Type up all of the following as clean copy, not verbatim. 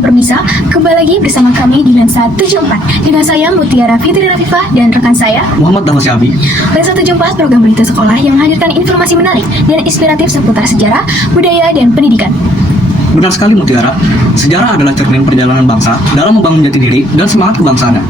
Permisa, kembali lagi bersama kami di Lensa 74 dengan saya Mutiara Fitri Rafifah dan rekan saya Muhammad Dahlan Syabi. Lensa 74 program berita sekolah yang menghadirkan informasi menarik dan inspiratif seputar sejarah, budaya, dan pendidikan. Benar sekali Mutiara, sejarah adalah cermin perjalanan bangsa dalam membangun jati diri dan semangat kebangsaannya.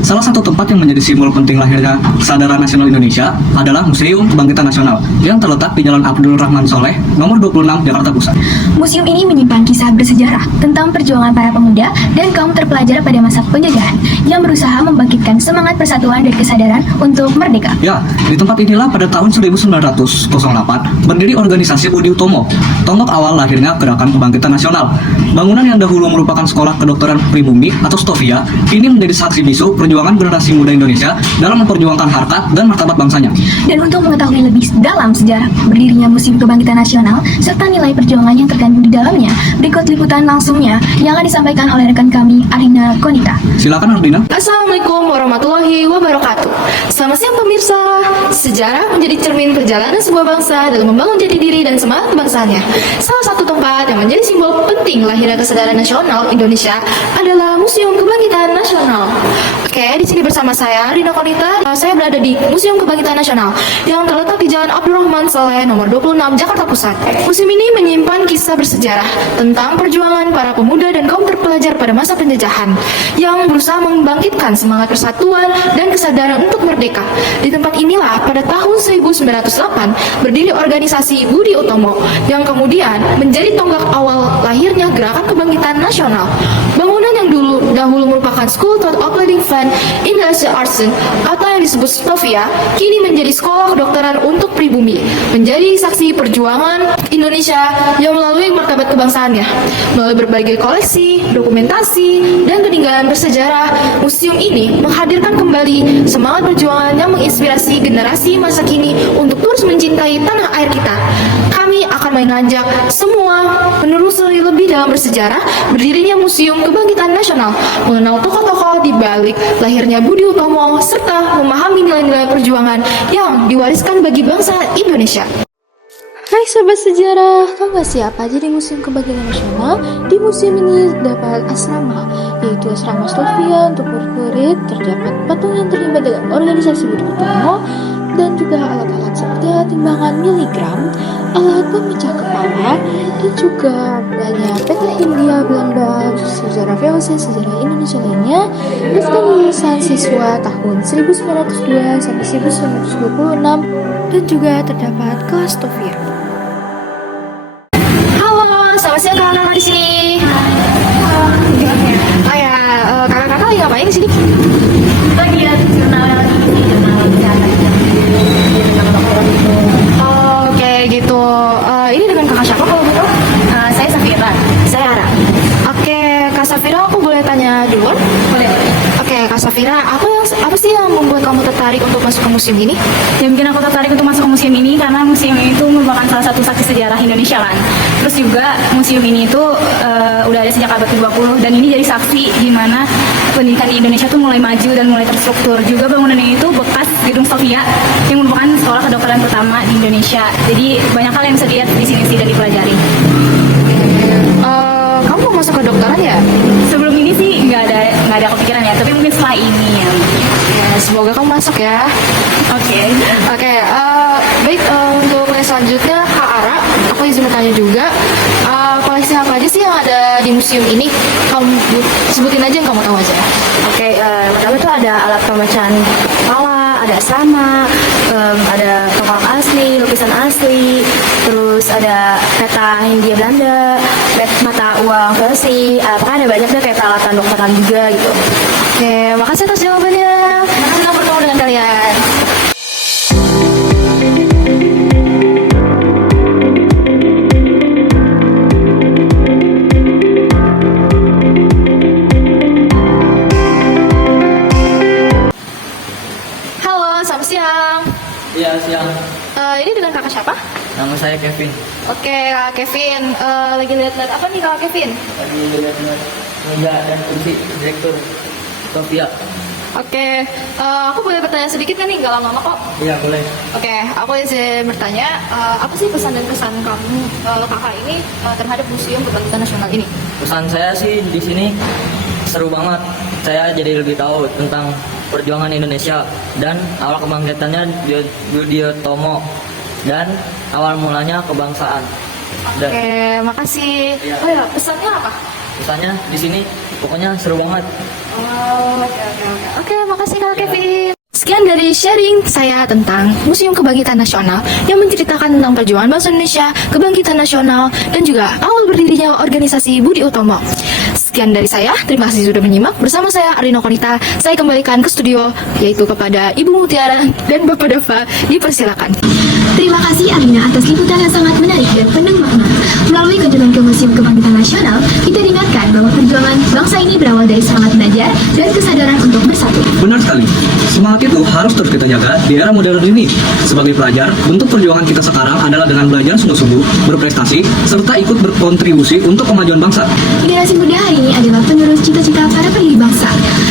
Salah satu tempat yang menjadi simbol penting lahirnya kesadaran nasional Indonesia adalah Museum Kebangkitan Nasional yang terletak di Jalan Abdul Rahman Soleh, nomor 26, Jakarta Pusat. Museum ini menyimpan kisah bersejarah tentang perjuangan para pemuda dan kaum terpelajar pada masa penjajahan yang berusaha membangkitkan semangat persatuan dan kesadaran untuk merdeka. Ya, di tempat inilah pada tahun 1908 berdiri organisasi Budi Utomo, tonggak awal lahirnya Gerakan Kebangkitan Nasional. Bangunan yang dahulu merupakan sekolah kedokteran pribumi atau Stovia, kini menjadi saksi bisu perjuangan generasi muda Indonesia dalam memperjuangkan harkat dan martabat bangsanya. Dan untuk mengetahui lebih dalam sejarah berdirinya Museum Kebangkitan Nasional serta nilai perjuangan yang terkandung di dalamnya, berikut liputan langsungnya yang akan disampaikan oleh rekan kami, Arina Konita. Silakan Ardina. Assalamualaikum warahmatullahi wabarakatuh. Selamat siang pemirsa. Sejarah menjadi cermin perjalanan sebuah bangsa dalam membangun jati diri dan semangat kebangsaannya. Salah satu tempat yang menjadi simbol penting lahirnya kesadaran nasional Indonesia adalah Museum Kebangkitan Nasional. Oke, di sini bersama saya Rina Konita. Saya berada di Museum Kebangkitan Nasional yang terletak di Jalan Abdul Rahman Soleh, nomor 26, Jakarta Pusat. Museum ini menyimpan kisah bersejarah tentang perjuangan para pemuda dan kaum terpelajar pada masa penjajahan yang berusaha membangkitkan semangat persatuan dan kesadaran untuk merdeka. Di tempat inilah pada tahun 1908 berdiri organisasi Budi Utomo yang kemudian menjadi tonggak awal lahirnya Gerakan Kebangkitan Nasional. Bangunan yang dahulu merupakan School of Opleiding van Indonesia Artsen atau yang disebut Stovia kini menjadi sekolah kedokteran untuk pribumi, menjadi saksi perjuangan Indonesia yang melalui martabat kebangsaannya. Melalui berbagai koleksi, dokumentasi, dan peninggalan bersejarah, museum ini menghadirkan kembali semangat perjuangan yang menginspirasi generasi masa kini untuk terus mencintai tanah air kita. Kami akan mengajak semua menelusuri lebih dalam bersejarah berdirinya Museum Kebangkitan Nasional, mengenal tokoh-tokoh di balik lahirnya Budi Utomo, serta memahami nilai-nilai perjuangan yang diwariskan bagi bangsa Indonesia. Hai Sobat Sejarah, tahu gak siapa aja di Museum Kebangkitan Nasional? Di museum ini terdapat asrama, yaitu asrama Stovia untuk murid-murid, terdapat patung yang terlibat dengan organisasi Budi Utomo, dan juga alat-alat seperti alat timbangan miligram, alat pemecah kepala, dan juga banyak peta Hindia Belanda, sejarah VOC, sejarah Indonesia lainnya, dan lulusan siswa tahun 1902 sampai 1926, dan juga terdapat kelas Stovia. Selamat siang kakak-kakak di sini. Oh ya, kakak-kakak lagi ngapain di sini? Lagi lihat jurnal Oke gitu. Ini dengan kakak siapa kalau gitu? saya Safira. Saya Ara. Oke, Kak Safira, aku boleh tanya duluan? Boleh. Oke, Kak Safira, apa sih yang membuat kamu tertarik untuk masuk ke museum ini? Yang bikin aku tertarik untuk masuk ke museum ini karena museum ini itu merupakan salah satu saksi sejarah Indonesia kan. Terus juga museum ini itu udah ada sejak abad ke-20 dan ini jadi saksi di mana pendidikan di Indonesia tuh mulai maju dan mulai terstruktur. Juga bangunan ini itu bekas gedung Stovia yang merupakan sekolah kedokteran pertama di Indonesia. Jadi banyak hal yang bisa dilihat di sini sih dan dipelajari. Kamu mau masuk ke dokteran ya? Sebelum ini sih nggak ada kepikiran ya, tapi mungkin setelah ini ya. Ya, semoga kamu masuk ya. Oke. Oke, baik, untuk yang selanjutnya Kak Ara, aku izin bertanya juga, koleksi apa aja sih yang ada di museum ini? Kamu sebutin aja yang kamu tahu aja ya. Oke, pertama itu ada alat pemecahan kepala, ada asrama, ada tongkang asli, lukisan asli, terus ada peta Hindia Belanda, mata uang versi, ada banyak deh kayak peralatan dokteran juga gitu. Oke, makasih atas jawabannya. Senang bertemu dengan kalian. Halo, selamat siang. Iya, siang. Ini dengan kakak siapa? Nama saya Kevin. Oke, Kak Kevin. Lagi lihat-lihat apa nih Kak Kevin? Lagi lihat meja dan kursi direktur Stovia. Oke, aku boleh bertanya sedikit kan nih, gak lama-lama kok. Iya, boleh. Oke, aku izin bertanya, apa sih pesan dan kesan kamu, kakak ini, terhadap Museum Kebangkitan Nasional ini? Pesan saya sih di sini seru banget. Saya jadi lebih tahu tentang perjuangan Indonesia dan awal kebangkitannya Budi Utomo dan awal mulanya kebangsaan. Dan Oke, makasih. Iya. Oh ya, pesannya apa? pesannya di sini pokoknya seru banget. Oh, oke, makasih Kak Kevin. Sekian dari sharing saya tentang Museum Kebangkitan Nasional yang menceritakan tentang perjuangan bangsa Indonesia, kebangkitan nasional, dan juga awal berdirinya organisasi Budi Utomo. Sekian dari saya, terima kasih sudah menyimak. Bersama saya Arina Konita, saya kembalikan ke studio, yaitu kepada Ibu Mutiara dan Bapak Dava, dipersilakan. Terima kasih Alina atas liputan yang sangat menarik dan penuh makna. Melalui kunjungan ke Museum Kebangkitan Nasional, kita diingatkan bahwa perjuangan bangsa ini berawal dari semangat belajar dan kesadaran untuk bersatu. Benar sekali. Semangat itu harus terus kita jaga di era modern ini. Sebagai pelajar, bentuk perjuangan kita sekarang adalah dengan belajar sungguh-sungguh, berprestasi, serta ikut berkontribusi untuk kemajuan bangsa. Generasi muda hari ini adalah penerus cita-cita para pendiri bangsa.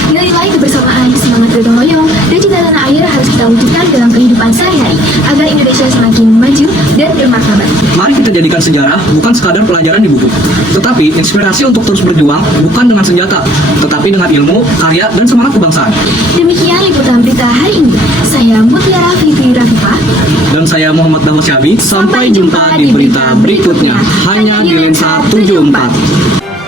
Nilai-nilai kebersamaan, semangat gotong royong, dan cinta tanah air harus kita wujudkan dalam kehidupan sehari-hari agar Indonesia semakin maju dan bermartabat. Mari kita jadikan sejarah bukan sekadar pelajaran di buku, tetapi inspirasi untuk terus berjuang bukan dengan senjata, tetapi dengan ilmu, karya, dan semangat kebangsaan. Demikian liputan berita hari ini. Saya Mutiara Fitri Rafifah. Dan saya Muhammad Dahwa Syabi. Sampai jumpa di berita berikutnya, hanya di Lensa 74.